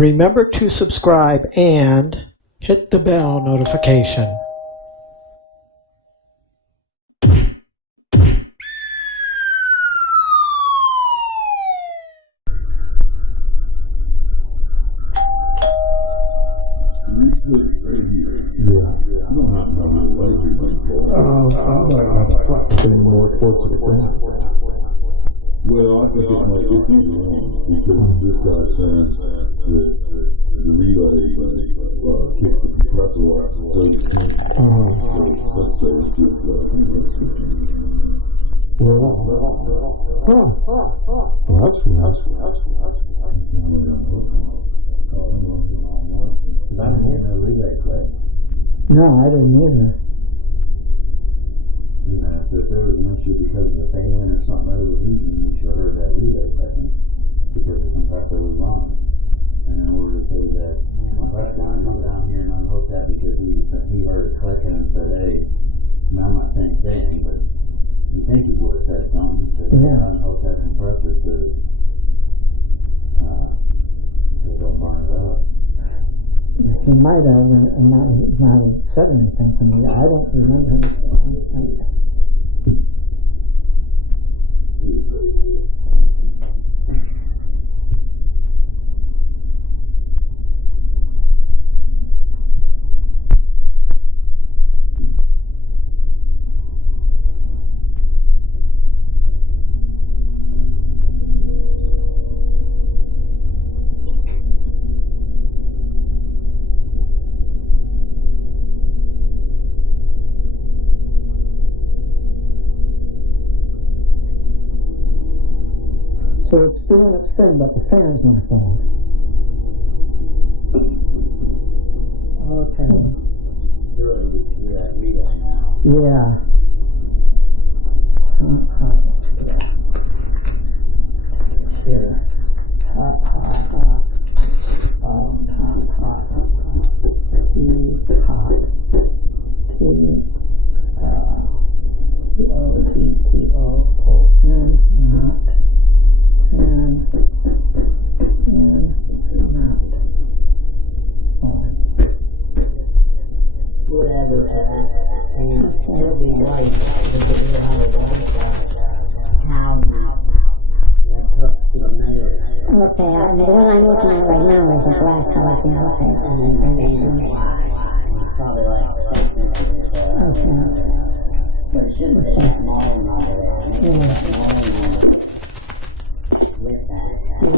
Remember to subscribe and hit the bell notification. Well, I think it might be wrong because this guy says that the relay kicked the compressor off. So let's say it's this. I didn't hear no relay click. No, I didn't either. You know, so if there was an issue because of the fan or something overheating, we should have heard that relay clicking because the compressor was running. And in order to say that compressor, I come down here and unhook that because he heard it clicking and said, hey, I'm not saying say anything, but you think he would have said something to unhook that compressor so don't burn it up. He might have not said anything to me. I don't remember him saying anything. So it's doing its thing, but the fan's not going. Okay. Yeah. Here. Hot. T-O-T-T-O-O-N, not. And not on. Whatever, and it'll be right. It'll have a that hooks to the motor. Okay, the one I'm looking at right now is a black house in And then the fan is wide. It's probably like 6 inches or so. Okay. But it should put that mauling under there. With that. And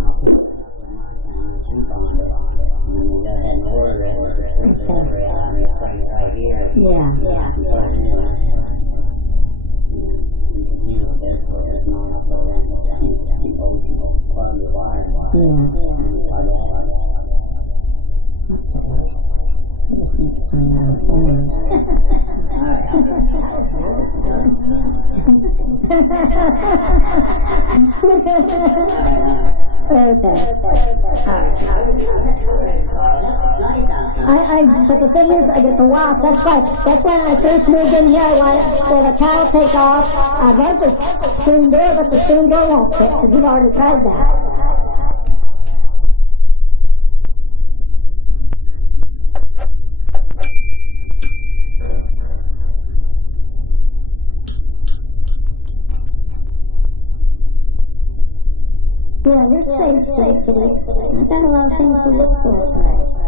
I'll put my jump on it. And then we'll go ahead and order it with the screw delivery. I'll have it right here. Yeah. Put it in. You can handle it there for it. If not, I'll put it in. Just keep plug the wire. And plug it out. Okay. I just need to find out. But the thing is, I get the wasp. That's why when I first moved in here, where the cattle take off, I got the screen door, but the screen door won't fit because you've already tried that. Yeah, you're safe, but I got a lot of things to look for.